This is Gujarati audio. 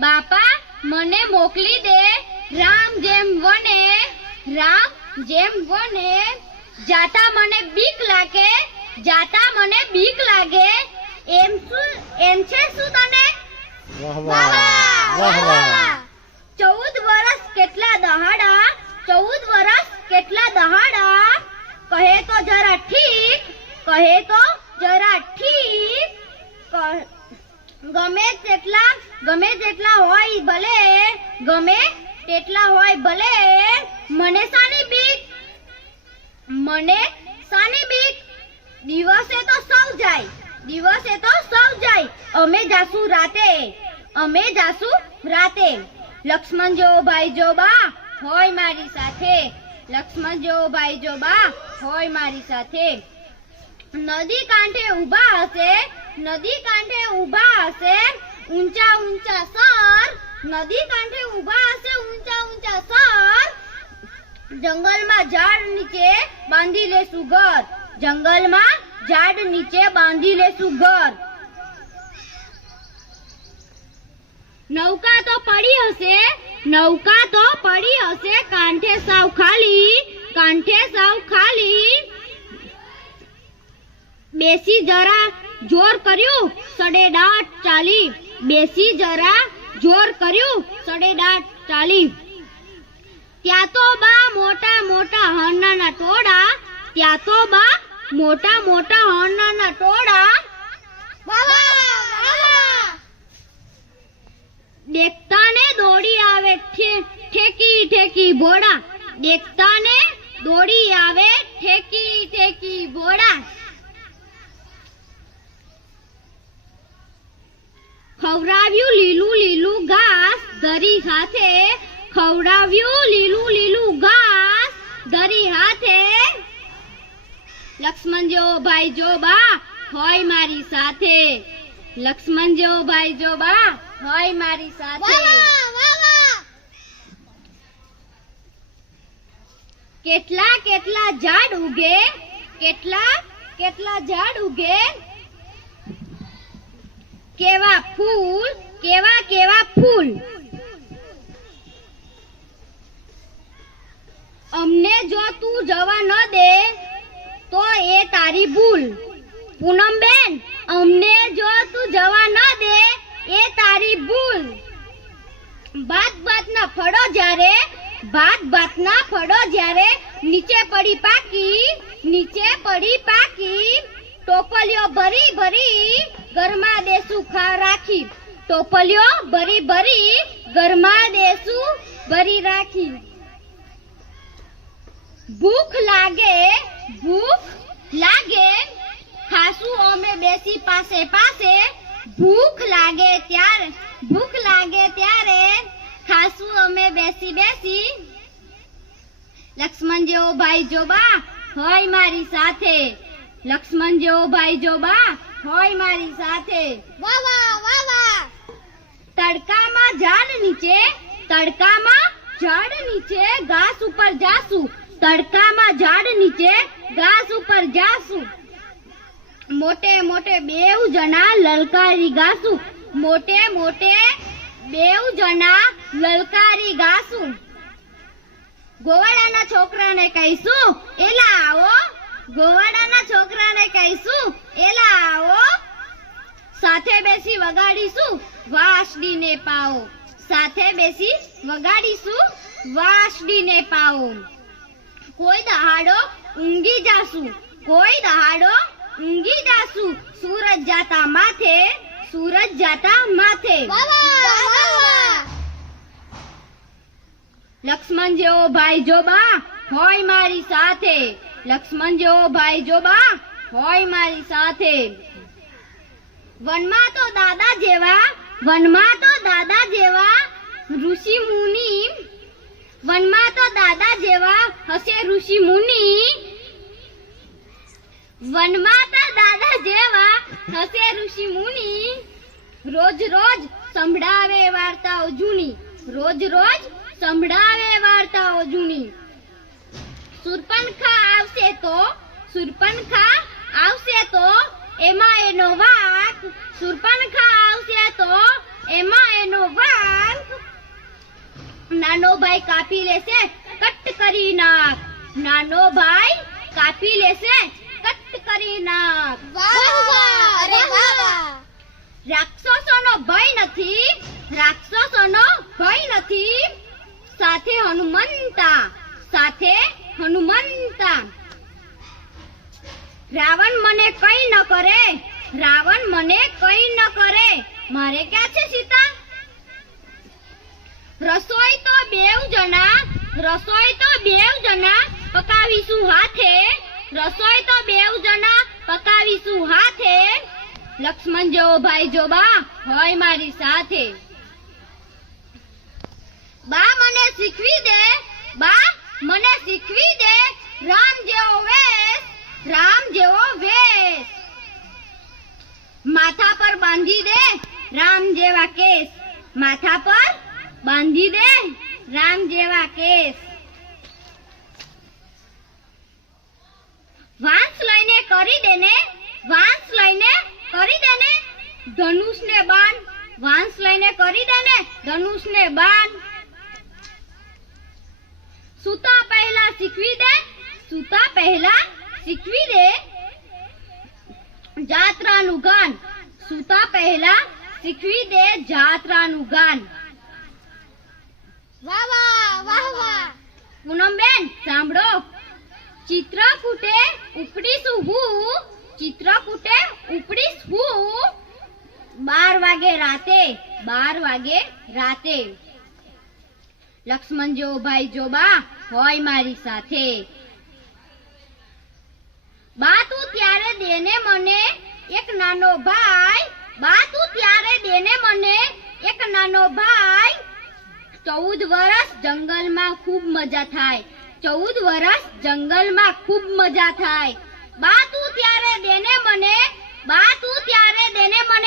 બાપા મને મોકલી દે રામ જેમ વને જાતા મને બીક લાગે એમ છે શું તને? વાહ વાહ વાહ 14 વર્ષ કેટલા દહાડા કહે તો જરા ઠીક ગમે તેટલા હોય ભલે મને સાની બીક દિવસે તો સૌ જાય અમે જાસુ રાતે લક્ષ્મણ જો ભાઈ જો બા હોય મારી સાથે નદી કાંઠે ઊભા હશે ઊંચા સર જંગલમાં ઝાડ નીચે બાંધી લેશું ઘર નૌકા તો પડી હશે કાંઠે સાવ ખાલી બેસી જરા જોર કર્યું સડેડાટ ચાલી ત્યાં તો બા મોટા હરણાના ટોળા દેખતાને દોડી આવે ઠેકી ભોળા ખવડાવ્યું લીલું ઘાસ ધરી હાથે લક્ષ્મણ જેવો ભાઈ જો બા હોય મારી સાથે કેટલા ઝાડ ઉગે કેવા ફૂલ અમને જો તું જવા ન દે તો એ તારી ભૂલ પૂનમબેન અમને જો તું જવા ન દે એ તારી ભૂલ ભાતના ફળો જ્યારે નીચે પડી પાકી ટોપલીઓ ભરી ઘરમાં દેશું રાખી ભૂખ લાગે ખાસું અમે બેસી પાસે ભૂખ લાગે ત્યારે ખાસું અમે બેસી લક્ષ્મણ જેવો ભાઈ જો બા હોય મારી સાથે તડકામાં ઝાડ નીચે ઘાસ ઉપર જાસુ મોટે બેઉ જણા લલકારી ગાસુ ગોવાડાના છોકરાને કહીશું એલા આવો સાથે બેસી વગાડીશું વાંસળીને પાવો કોઈ દહાડો ઊંઘી જાસુ સૂરજ જાતા માથે લક્ષ્મણ જેવો ભાઈ જો બા હોય મારી સાથે વનમાં તો દાદા જેવા હશે ઋષિ મુનિ રોજ સંભળાવે વાર્તાઓ જૂની સુરપંખા આવશે તો એમાં એનો વાક નાનો ભાઈ કાપી લેશે કટ કરી નાખ. નાનો ભાઈ કાપી લેશે કટ કરી નાખ. રાક્ષસોનો ભય નથી, રાક્ષસોનો ભય નથી, સાથે હનુમંતા, સાથે હનુમંતા. રાવણ મને કઈ ન કરે, રાવણ મને કઈ ન કરે, મારે ક્યાં છે સીતા? રસોઈ તો બેવ જણા, રસોઈ તો બેવ જણા પકાવીશું હાથે, રસોઈ તો બેવ જણા પકાવીશું હાથે. લક્ષ્મણ જેવો ભાઈ જો બા હોય મારી સાથે. બા મને શીખવી દે, બા મને શીખવી દે, રામ જેવો વેશ, રામ જેવો વેશ. માથા પર બાંધી દે રામ જેવા કેસ, માથા પર બાંધી દે રામ જેવા કેસ. વાંસ લઈને કરી દેને, વાંસ લઈને કરી દેને ધનુષ ને બાણ, વાંસ લઈને કરી દેને ધનુષ ને બાણ. સૂતા પહેલા શીખવી દે, સૂતા પહેલા શીખવી દે જાત્રાનું ગાન, સૂતા પહેલા શીખવી દે જાત્રાનું ગાન. વાહ વાહ વાહ વાહ. પૂનમબેન સાંભળો. ચિત્રકૂટે ઉપડીશું હું, ચિત્રકૂટે ઉપડીશ હું 12 વાગે રાતે, 12 વાગે રાતે. લક્ષ્મણ જેવો ભાઈ જો બા હોય મારી સાથે. બા તું ત્યારે દેને મને એક નાનો ભાઈ, બા તું ત્યારે દેને મને એક નાનો ભાઈ. 14 વર્ષ જંગલમાં ખૂબ મજા થાય, 14 વર્ષ જંગલમાં ખૂબ મજા થાય. બા તું ત્યારે દેને મને, બા તું ત્યારે દેને મને